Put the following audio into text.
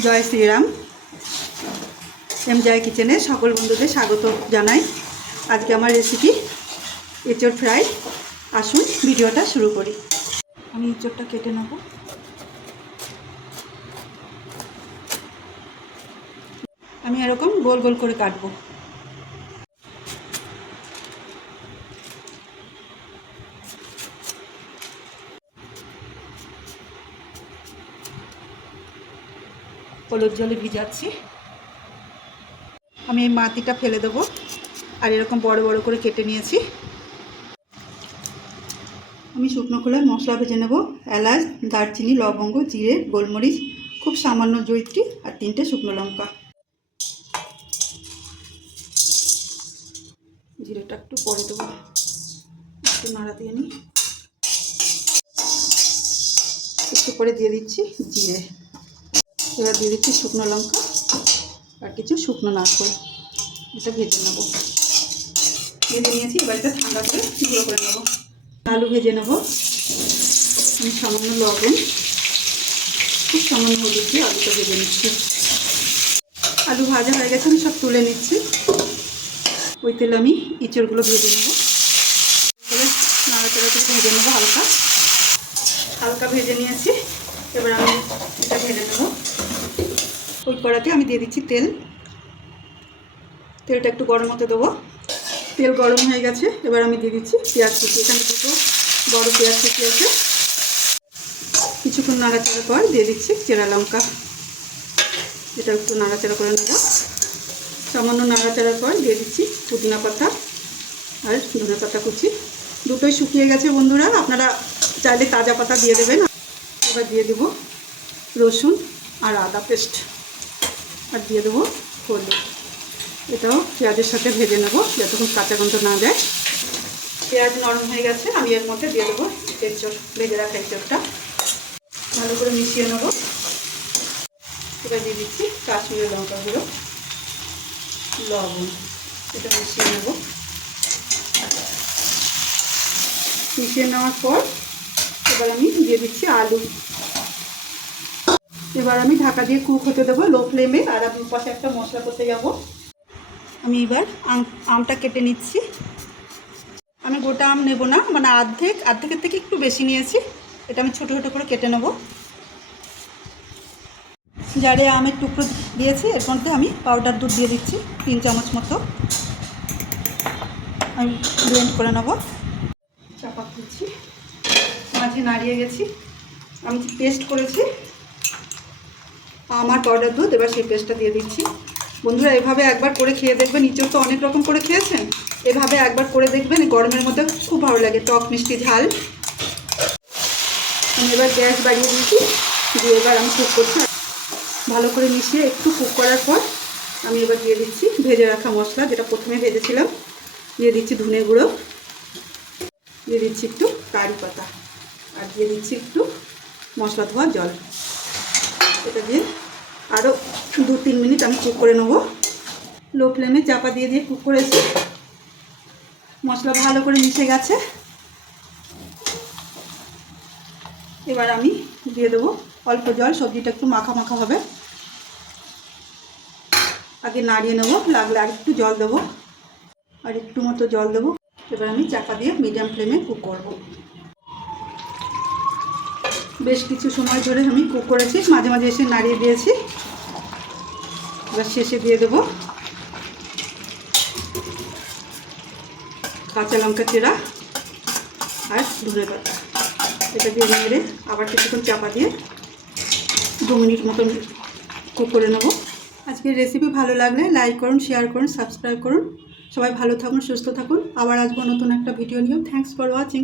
জয় Shriram. M জয় কিচেনে সকল বন্ধুদের স্বাগত জানাই। আজকে আমার রেসিপি এঁচড় ফ্রাই। আসুন ভিডিওটা শুরু করি। আমি এঁচড়টা কেটে নেব। আমি এরকম গোল গোল করে কাটবো। হলুদ জলে ভিজাচ্ছি। আমি এই মাটিটা ফেলে দেবো আর এরকম বড় বড় করে কেটে নিয়েছি। আমি শুকনো খোলায় মশলা ভেজে নেব। এলাচ, দারচিনি, লবঙ্গ, জিরে, গোলমরিচ, খুব সামান্য জয়িত্রী আর 3টে শুকনো লঙ্কা। জিরেটা একটু পরে দেবো, একটু নাড়া দিয়ে নিই। একটু করে দিয়ে দিচ্ছি জিরে। এবার দিয়ে দিচ্ছি শুকনো লঙ্কা আর কিছু শুকনো নারকেল। এটা ভেজে নেব। ভেজে নিয়েছি, এবার এটা ঠান্ডা করে গুঁড়ো করে নেব। আলু ভেজে নেব। আমি সামান্য লবণ, খুব সামান্য হলুদ দিয়ে আলুটা ভেজে নিচ্ছি। আলু ভাজা হয়ে গেছে, আমি সব তুলে নিচ্ছি। ওই তেলে আমি এঁচড়গুলো ভেজে নেব। নাড়াচাড়া করে ভেজে নেবো। হালকা হালকা ভেজে নিয়েছি। এবার আমি এটা ভেজে নেব। ওই কড়াতে আমি দিয়ে দিচ্ছি তেল। তেলটা একটু গরম হতে দেবো। তেল গরম হয়ে গেছে, এবার আমি দিয়ে দিচ্ছি পেঁয়াজ কুচি। এখানে দুটো বড় পেঁয়াজ কুচি আছে। কিছুক্ষণ নাড়াচাড়া পর দিয়ে দিচ্ছি চেরা লঙ্কা। এটা একটু নাড়াচাড়া করে নেব। সামান্য নাড়াচাড়ার পর দিয়ে দিচ্ছি পুদিনা পাতা আর ধনে পাতা কুচি। দুটোই শুকিয়ে গেছে বন্ধুরা, আপনারা চাইলে তাজা পাতা দিয়ে দেবেন। এবার দিয়ে দেবো রসুন আর আদা পেস্ট আর দিয়ে দেবো হলুদ। এটাও পেঁয়াজের সাথে ভেজে নেব যতক্ষণ কাঁচা গন্ধ না যায়। পেঁয়াজ নরম হয়ে গেছে, আমি এর মধ্যে দিয়ে দেবো এঁচড়, ভেজে রাখা এঁচড়টা। ভালো করে মিশিয়ে নেব। এবার দিয়ে দিচ্ছি কাশ্মীরি লঙ্কা গুঁড়ো, লবণ। এটা মিশিয়ে নেব। মিশিয়ে নেওয়ার পর এবার আমি দিয়ে দিচ্ছি আলু। এবার আমি ঢাকা দিয়ে কুক হতে দেবো লো ফ্লেমে। আর আমি পাশে একটা মশলা করতে যাব। আমি এবার আমটা কেটে নিচ্ছি। আমি গোটা আম নেব না, মানে অর্ধেকের থেকে একটু বেশি নিয়েছি। এটা আমি ছোটো ছোটো করে কেটে নেব। জারে আমের টুকরো দিয়েছি, এর মধ্যে আমি পাউডার দুধ দিয়ে দিচ্ছি 3 চামচ মতো। আমি ব্লেন্ড করে নেব। চাপা দিচ্ছি, মাঝে নাড়িয়ে গেছি। আমি পেস্ট করেছি আমার পাউডার দুধ। এবার সেই পেস্টটা দিয়ে দিচ্ছি। বন্ধুরা এভাবে একবার করে খেয়ে দেখবেন। এঁচড় তো অনেক রকম করে খেয়েছেন, এভাবে একবার করে দেখবেন। গরমের মধ্যে খুব ভালো লাগে, টক মিষ্টি ঝাল। আমি এবার গ্যাস বাড়িয়ে দিয়েছি, দিয়ে এবার আমি কুক করছি। ভালো করে মিশিয়ে একটু কুক করার পর আমি এবার দিয়ে দিচ্ছি ভেজে রাখা মশলা, যেটা প্রথমে ভেজেছিলাম। দিয়ে দিচ্ছি ধনে গুঁড়ো, দিয়ে দিচ্ছি একটু কারি পাতা আর দিয়ে দিচ্ছি একটু মশলা ধোয়া জল। এটা দিয়ে আরও 2-3 মিনিট আমি কুক করে নেব। লো ফ্লেমে চাপা দিয়ে দিয়ে কুক করেছি। মশলা ভালো করে মিশে গেছে। এবার আমি দিয়ে দেবো অল্প জল। সবজিটা একটু মাখা মাখা হবে। আগে নাড়িয়ে নেব, লাগলে আর একটু জল দেবো, আর একটু মতো জল দেবো। এবার আমি চাপা দিয়ে মিডিয়াম ফ্লেমে কুক করব। বেশ কিছু সময় ধরে আমি কুক করেছি, মাঝে মাঝে এসে নাড়িয়ে দিয়েছি। এবার শেষে দিয়ে দেবো কাঁচা লঙ্কা চেরা আর ধনে পাতা। এটা দিয়ে নেড়ে আবার কিছুক্ষণ চাপা দিয়ে 2 মিনিট মতন কুক করে নেব। আজকের রেসিপি ভালো লাগলে লাইক করুন, শেয়ার করুন, সাবস্ক্রাইব করুন। সবাই ভালো থাকুন, সুস্থ থাকুন। আবার আসবো নতুন একটা ভিডিও নিয়ে। Thanks for watching.